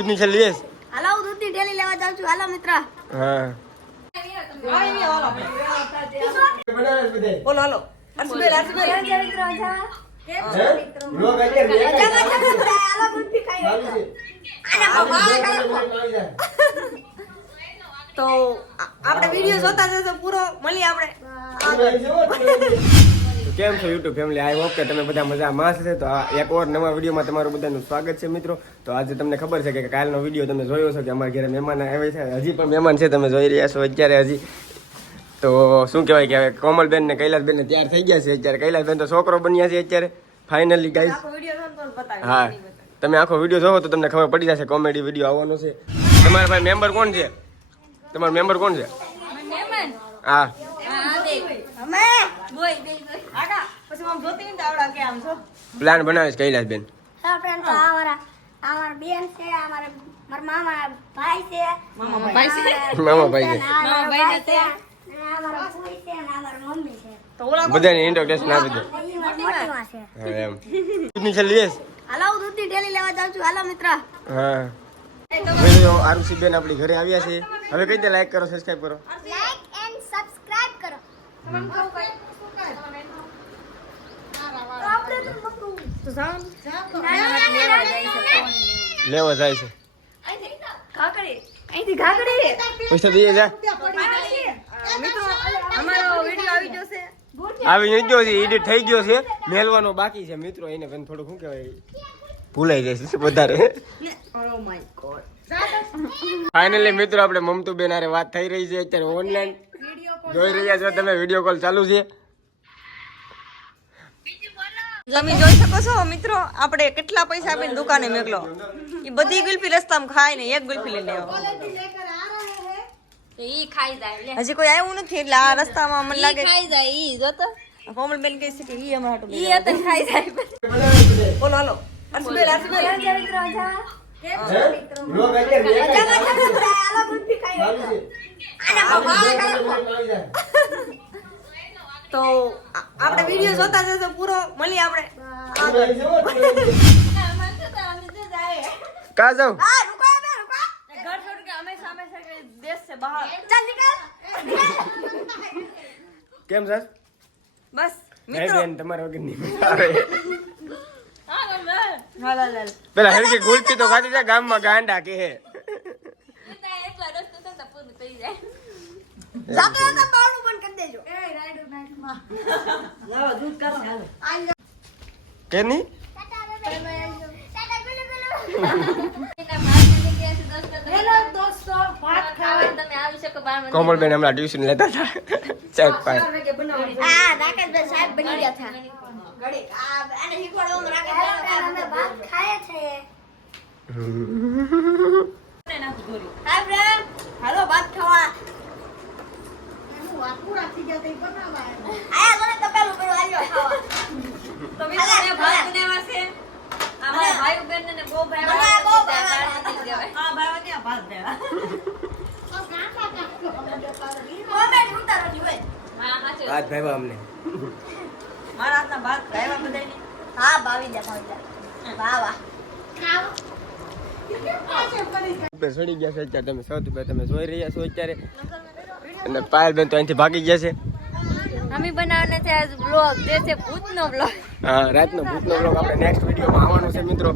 દૂધની છેલ્લી લેસ હાલો હું દૂધની ડેલી લેવા જાઉં છું. હાલો મિત્ર. હા. બોલો હાલો. તો આપણે વીડિયો જોતા જશો પૂરો. મળીએ આપણે. કેમ છો યુટ્યુબ ફેમિલી આઈ હોપ કે તમે બધા મજામાં હશે. તો એક ઓર નવા વિડીયોમાં તમારું બધાનું સ્વાગત છે મિત્રો. તો આજે તમને ખબર છે કે કાલનો વીડિયો તમે જોયો છો કે અમારા ઘરે મહેમાન આવે છે. હજી પણ મહેમાન છે તમે જોઈ રહ્યા છો અત્યારે હજી. તો શું કહેવાય કે હવે કોમલબેન ને કૈલાસબેન ને તૈયાર થઈ ગયા છે અત્યારે. કૈલાસબેન તો છોકરો બન્યા છે અત્યારે. ફાઇનલી ગાઈસ હા. તમે આખો વીડિયો જોવો તો તમને ખબર પડી જશે કોમેડી વીડિયો આવવાનો છે. તમારા ભાઈ મેમ્બર કોણ છે? તમારો મેમ્બર કોણ છે? હા. અમે? આગા પછી આમ જોતી ને તો આવડા કે આમ છો પ્લાન બનાવે છે કૈલાસબેન તો આ મારા બેન છે આ મારા મારા મામા ભાઈ છે. મામા ભાઈ છે? મામા ભાઈ છે. આ ભાઈ છે. આ મારા ફૂઈ છે અને આ મારા મમ્મી છે. તો ઓલા બધાને ઇન્ટ્રોડક્શન આપી દો. એ મારી મોટી માં છે હા એમ. દૂધની છેલ્લી લેસ હાલો હું દૂધની ડેલી લેવા જાઉં છું. હાલો મિત્ર. હા. આરુષી બેન આપણી ઘરે આવ્યા છે. હવે કઈ દે લાઈક કરો સબસ્ક્રાઇબ કરો લાઈક એન્ડ સબસ્ક્રાઇબ કરો લેવા જાય છે. અહીંથી ઘાઘરી. પૈસા દઈએ જા મિત્રો અમારો વીડિયો આવી જશે આવી ગયો છે એડિટ થઈ ગયો છે. મેલવાનો બાકી છે મિત્રો. એને પણ થોડું શું કહેવાય ભૂલાઈ જશે વધારે. ઓ માય ગોડ ફાઇનલી મિત્રો આપણે મમતુ બેન હારે વાત થઈ રહી છે. અત્યારે ઓનલાઈન જોઈ રહ્યા છો તમે વીડિયો કોલ ચાલુ છે. તમે જોઈ શકો છો મિત્રો આપણે કેટલા પૈસા આપીને દુકાને મેકલો. એ બધી ગુલ્ફી રસ્તામાં ખાય ને એક ગુલ્ફી લઈ આવ્યો ઈ ખાઈ જાય લે. હજી કોઈ આવ્યું નથી એટલે આ રસ્તામાં મને લાગે ખાઈ જાય ઈ જોતો કોમલબેન કહે છે કે ઈ અમારા ઈ ખાઈ જાય. બોલો હાલો. ગુલ્ફી ખાઈ તો. આપણે વીડિયો જોતા જશો પૂરો. મળીએ આપણે. કા જાવ હા રૂકો બે રૂકો ઘર છોડ કે અમે સામે સામે દેશ છે બહાર. ચાલ નીકળ. કેમ સર બસ મિત્રો. બેન તમારા વગર નહીં આવે. પેલા હરકી ગુલતી તો ખાધી છે ગામમાં ગાંડા કે હે. એટલા રસ્તો તો તો પૂરું થઈ જાય જાતો જાતો બારણું બંધ કરી દેજો લાવો દૂધ કાઢો હાલો. કે નહીં હેલો દોસ્તો ભાત ખાવા તમે આવી શકો બાર વાગે. કોમલબેન હમણાં ટ્યુશન લેતા હતા. ચેક પાંચ. હા રાકેશભાઈ સાહેબ બની ગયા હતા ઘડીક આ આને શીખવાડવામાં રાકેશભાઈ અમે ભાત ખાઈએ છીએ હાય ફ્રેન્ડ હાલો ભાત ખાવા આયા તપેલું પડ્યું આલ્યો ખાવા તો મિત્રો ભાત બનાવ્યા છે અમારા ભાઈ બહેન ને બહુ ભાઈ બહુ ભાવ્યા. હા ભાઈ ભાત દેવા અમને. મારા હાથના ભાત ભાઈવા બધાને હા ભાવી દે ભાવી દે વાહ વાહ. ચડી ગયા છે અત્યારે તમે સૌથી પહેલા તમે જોઈ રહ્યા છો અત્યારે. અને પાયલબેન તો અહીંથી ભાગી ગયા છે. અમે બનાવવાના છે આજ બ્લોગ જે છે ભૂતનો બ્લોગ હા રાતનો ભૂતનો બ્લોગ આપણે નેક્સ્ટ વિડીયોમાં આવવાનો છે મિત્રો.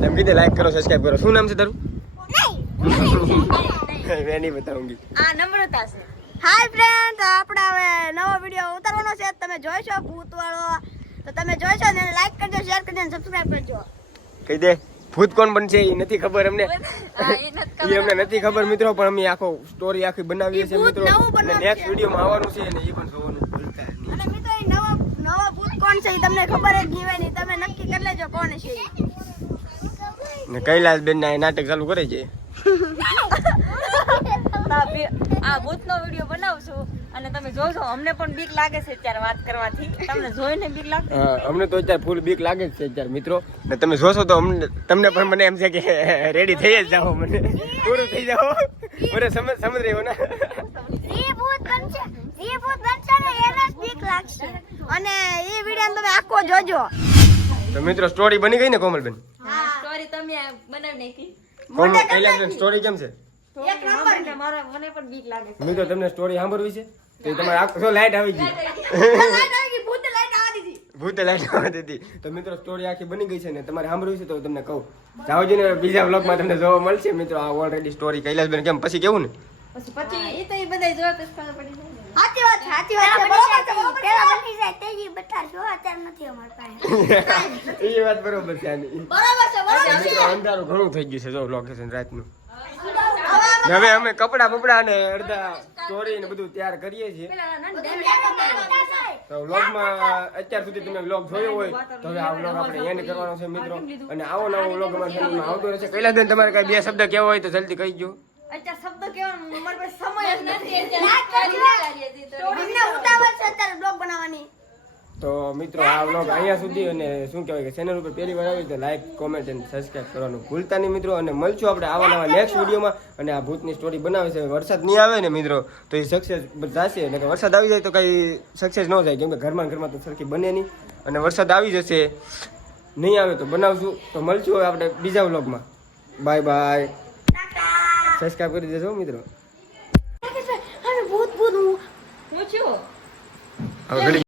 તમે કીધે લાઈક કરો સબસ્ક્રાઇબ કરો. શું નામ છે તારું? મેં નહીં બતાવું આ નમ્રતા છે. હાય ફ્રેન્ડ આપણે હવે નવો વીડિયો ઉતારવાનો છે. તમે જોઈશો ભૂતવાળો તો તમે જોઈશો ને લાઈક કરજો શેર કરજો અને સબસ્ક્રાઇબ કરજો. કહી દે. ભૂત કોણ બનશે એ નથી ખબર અમને. એ નથી અમને નથી ખબર મિત્રો પણ અમે આખો સ્ટોરી આખી બનાવીએ છીએ મિત્રો. અને. નેક્સ્ટ વિડીયોમાં આવવાનું છે અને એ પણ જોવાનું ભૂલતા અને મિત્રો એ નવો નવો ભૂત કોણ છે એ તમને ખબર જ નહીં. હોય ને તમે નક્કી કરી લેજો કોણ છે ને કૈલાસ બેન ના નાટક ચાલુ કરે છે. આ ભૂતનો વીડિયો બનાવશું અને તમે જોશો અમને પણ બીક લાગે છે અત્યારે વાત કરવાથી. તમને જોઈને બીક લાગે? અમને તો અત્યારે ફૂલ બીક લાગે જ છે અત્યારે મિત્રો. ને તમે જોશો તો અમને તમને પણ મને એમ છે કે રેડી થઈ જ જાઓ મને. પૂરું થઈ જાઓ. મને સમજ સમજ રહ્યો ને જે ભૂત બનશે જે ભૂત બનશે ને એને જ બીક લાગશે. અને એ વીડિયો તમે આખો જોજો. તો મિત્રો સ્ટોરી બની ગઈ ને કોમલબેન? હા અમારી તમે બનાવી નાખી. સ્ટોરી કેમ છે? એક નંબર મારા મને પણ બીક લાગે છે. મિત્રો તમને સ્ટોરી સાંભળવી છે? તો તમારે આખો લાઈટ આવી ગઈ લાઈટ આવી ગઈ ભૂતે લાઈટ આવવા દીધી. ભૂતે લાઈટ આવતી હતી તો મિત્રો સ્ટોરી આખી બની ગઈ છે ને તમારે સાંભળવી છે તો તમને કહું. જાઓ ને બીજા બ્લોગમાં તમને જોવા મળશે. મિત્રો આ ઓલરેડી સ્ટોરી કૈલાસબેન કેમ? પછી કેવું ને? પછી પછી એ તો એ બધા જોયા પછી ખબર પડી જાય સાચી વાત સાચી વાત છે. બરોબર છે બરોબર છે. તેજી બતાડશો અત્યારે નથી અમારી પાસે. એ વાત બરોબર છે આની. બરોબર છે બરોબર છે. અંધારું ઘણું થઈ ગયું છે જો લોકેશન રાતનું. હવે અમે કપડા બપડા ને અડધા ચોરી ને બધું તૈયાર કરીએ છીએ. તો વ્લોગમાં અત્યાર સુધી તમે વ્લોગ જોયો હોય તો હવે આ વ્લોગ આપણે એન્ડ કરવાનો છે મિત્રો. અને આવો નવો વ્લોગ અમારા ચેનલમાં આવતો રહેશે. કૈલાસબેન તમારે કઈ બે શબ્દ કહેવા હોય તો જલ્દી કહી દો અત્યારે શબ્દ કેવાનો મારી પાસે સમય જ નથી. અત્યારે બનાવવાની. તો મિત્રો આ વ્લોગ અહીંયા સુધી અને શું કહેવાય કે ચેનલ ઉપર પહેલી વાર આવી તો લાઈક કોમેન્ટ અને સબસ્ક્રાઈબ કરવાનું ભૂલતા નહીં મિત્રો. અને મળશું આપણે આવા નવા નેક્સ્ટ વિડીયોમાં અને આ ભૂતની સ્ટોરી બનાવે છે. વરસાદ નહીં આવે ને મિત્રો તો એ સક્સેસ જશે. એટલે કે વરસાદ આવી જાય તો કંઈ સક્સેસ ન થાય કેમ કે ઘરમાં ઘરમાં તો સરખી બને નહીં. અને વરસાદ આવી જશે નહીં આવે તો બનાવશું. તો મળશું હવે આપણે બીજા વ્લોગમાં બાય બાય સબસ્ક્રાઈબ કરી દેજો મિત્રો. ભૂત ભૂત હું હું છું.